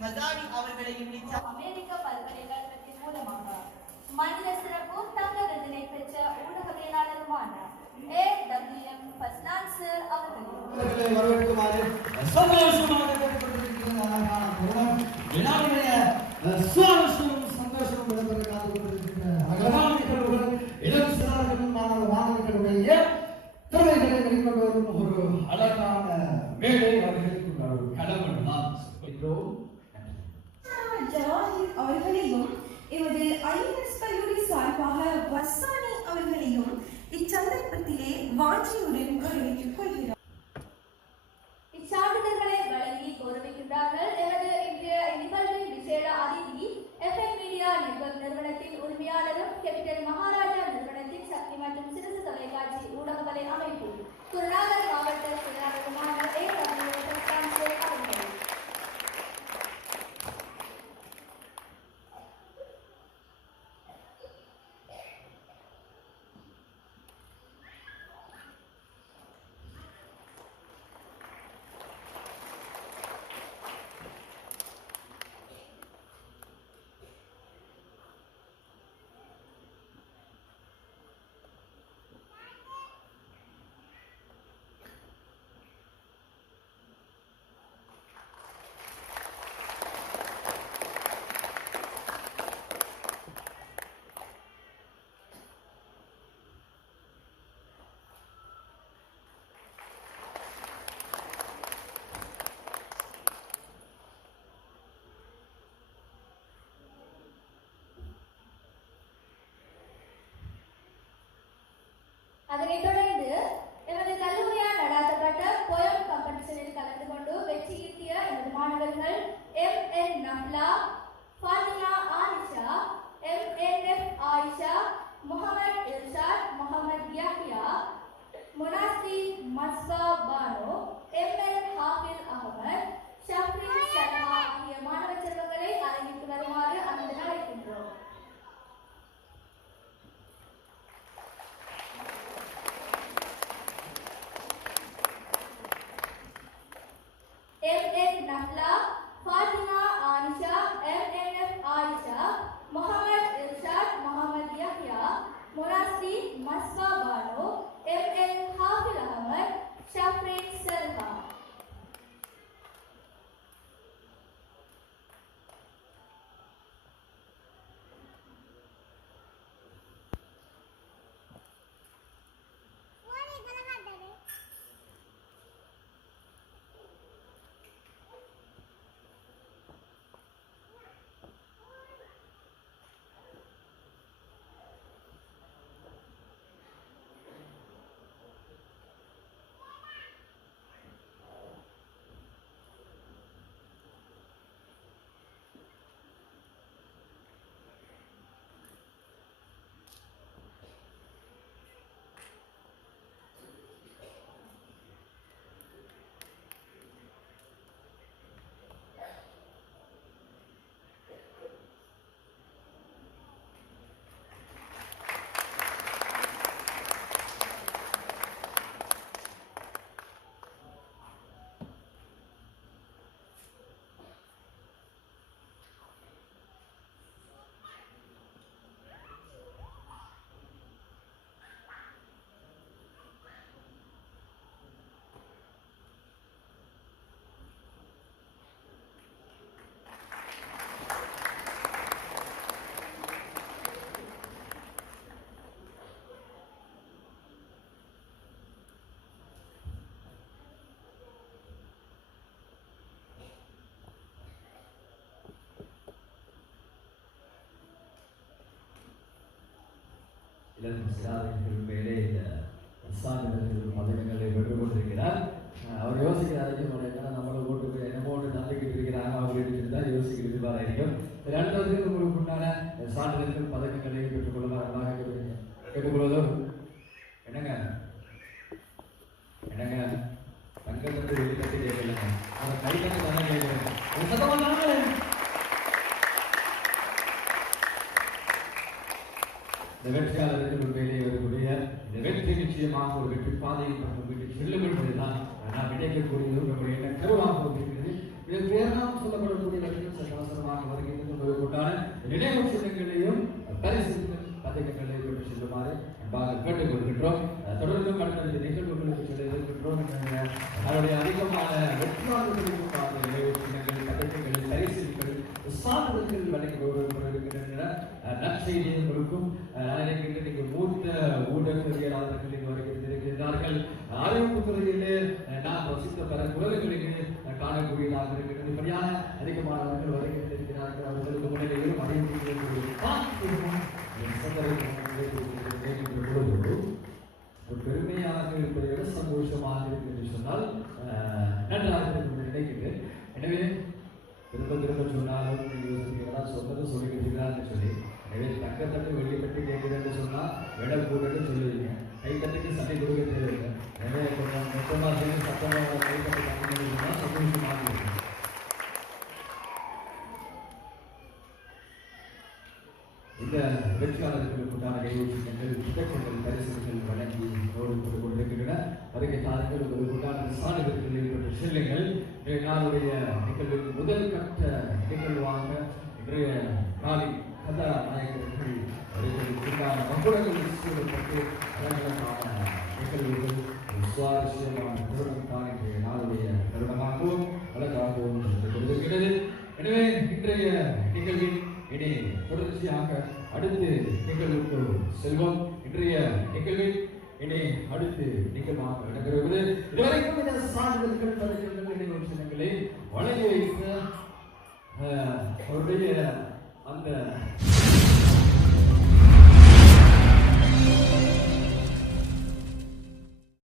ஹசாரி அவர்களையும் அமெரிக்க பல்கலைக்கழகத்தின் மூலமாக மனித சிறப்பு தங்க விருதினை பெற்ற ஊடகவியலாளருமான AWM ஃபஸ்லான் சார் அவர்களை வரவேற்குமாறு சந்தோஷமாக சந்தோஷம் விடப்பெற அகலாமிகளுடன் இளம் சிறார்கள் மாணவர்களுடைய திறமைகளை வெளிக்கொண்டு வரும் ஒரு அழகான மேடை அவர்களுக்கு ஒரு கடவுள் தான் ஜவாஹிர் அவர்களையும் எமது ஐஎஸ் கல்லூரி சார்பாக வசானி அவர்களையும் இச்சந்தர்ப்பத்திலே வாஞ்சியுடன் வரவேற்றுக் கொள்கிறார். இச்சான்றிதழ்களை வழங்கி கௌரவிக்கின்றார்கள். எமது இன்றைய நிகழ்வின் விசேட அதிதி FM மீடியா நெட்வொர்க் நிறுவனத்தின் உரிமையாளரும் கேபிட்டல் மகாராஜா நிறுவனத்தின் சக்தி மற்றும் சிறப்பு தொலைக்காட்சி ஊடகவலை அமைப்பு குருநாகர் மாவட்ட செயலாளருமான AWM ஃபஸ்லான் சார் அவர்கள். அதனைத் தொடர்ந்து எமது கல்லூரியால் நடாத்தப்பட்ட போயம் காம்படிஷனில் கலந்து கொண்டு வெற்றி ஈட்டிய எமது மாணவர்கள் MN Namla, Fathima Ayesha, MNF Ayesha, Mohamed Irshad, Mohamed Yahiya, Munasi Masba Bano, MN Hafil Ahmed, Shafrin Salma ஆகிய மாணவ செல்வங்களை அரங்கிற்கு வருமாறு அன்புடன் அழைக்கின்றோம். MN Namla, Fathima Ayesha, MNF Ayesha, Mohamed Irshad, Mohamed Yahiya, Munasi Masba Bano, MN Hafil Ahmed, Shafrin Salma. இளம் சிறார்கள் மேலே இந்த சாதனைகள் பதக்கங்களை வென்று கொண்டிருக்கிறார். அவர் யோசிக்கிறாரு நம்மளை போட்டு போய் என்னமோடு நம்பிக்கிட்டு இருக்கிறாங்க அப்படின்னு தான் யோசிக்கிறது தான் இருக்கும். ரெண்டாவது உங்களுக்கு உண்டான சான்றிதழ்கள் பதக்கங்களை பெற்றுக்கொள்ளுமாறு கேட்டுக்கொள்வதும் என்னங்க என்னங்க தங்கத்திலிருந்து வெளிக்கட்டி கேட்கலங்க அதை கைக்கட்டு தானே கேட்கணும். இந்த வெற்றியாளருக்கு உண்மையிலே வரக்கூடிய இந்த வெற்றி நிச்சயமாக ஒரு வெற்றி பாதையை வீட்டுக்கு செல்லும் என்பதுதான் நான் நினைக்கக்கூடியது நம்முடைய கருவாக இருக்கிறது. இதன் பேர் நாம் சொல்லப்படக்கூடிய அவசரமாக வருகின்ற நினைவு சின்னங்களையும் பரிசு பதக்கங்களை கொண்டு செல்லுமாறு அன்பாக கேட்டுக் கொள்கின்றோம். தொடர்ந்து கடந்த நிகழ்வுகளுக்கு செல்ல இருக்கின்றோம். அவருடைய அதிகமான வெற்றியாளர்களுக்கு பார்த்த நினைவு சின்னங்கள் பதக்கங்கள் பரிசுகள் சாதனங்கள் வழங்கி வருகின்றன நற்செய்தியும் இருக்கும். நீங்கள் மூத்த ஊடகவியலாளர்கள் வருகின்றிருக்கிறார்கள். அறிவிப்பு துறையிலே நாம் ரசித்த பல குரல்களிலே காணக்கூடியதாக இருக்கிறது. இப்படியான அதிகமானவர்கள் வருகின்றிருக்கிறார்கள். அவர்களுக்கு முன்னிலையிலும் அறிவிப்பு பெருமையாக இருப்பதை விட சந்தோஷமாக இருக்கு என்று சொன்னால் நன்றாக இருக்கும் நினைக்கிறேன். எனவே திரும்ப சொன்னாலும் நீங்கள் சொன்னது சொல்லிக்கிட்டு சொல்லி எனவே தக்கத்தட்டு வெளியே கட்டி கேட்குதுன்னு சொன்னால் விட கூடன்னு சொல்லுவீங்க. கைத்தட்டுக்கு சண்டை கொடுக்க தேவையில்லை. எனவே கொஞ்சம் மொத்தமாக சேர்ந்து சத்தமாக கைத்தட்டு கட்டினா சந்தோஷமாக இருக்கும். இந்த வெற்றியாளர்களுக்குண்டான கையெழுத்துக்கள் புத்தகங்கள் பரிசுகள் வழங்கி கௌரவித்துக் கொண்டிருக்கின்றன. வருகை தாருங்கள். உங்களுக்குண்டான சான்றிதழ்கள் ஏற்பட்ட செல்லுங்கள். இன்றைய நாளுடைய நிகழ்வுக்கு முதல் கட்ட நிகழ்வாக இன்றைய காலை கதாநாயகர்கள் அவர்களுக்குண்டான மகுடங்கள் சூழப்பட்டு அவர்களுக்கான நிகழ்வுகள் சுவாரஸ்யமான தருணம் தான் இன்றைய நாளுடைய தருணமாகவும் அழகாகவும் கொண்டிருக்கிறது. எனவே இன்றைய நிகழ்வில் இனி தொடர்ச்சியாக அடுத்து நிகழ்வுக்கு செல்வோம். இன்றைய நிகழ்வில் இனி அடுத்து நிகழ்வாக இடம்பெறுவது இதுவரைக்கும் இந்த சான்றிதழ்கள் பதக்கங்கள் நினைவு சின்னங்களை வழங்கி வைத்த அவருடைய அந்த